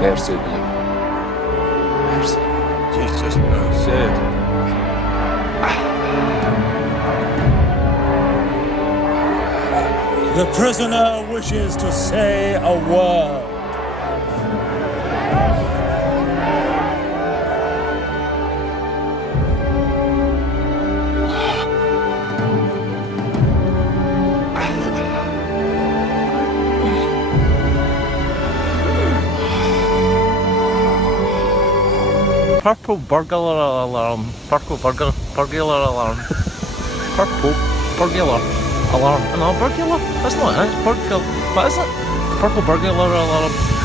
Merci, Billy. Merci. Jesus, merci. The prisoner wishes to say a word. Purple burglar alarm. Purple burglar alarm. Purple burglar alarm. No, burglar? That's not it. It's burglar. What is it? Purple burglar alarm.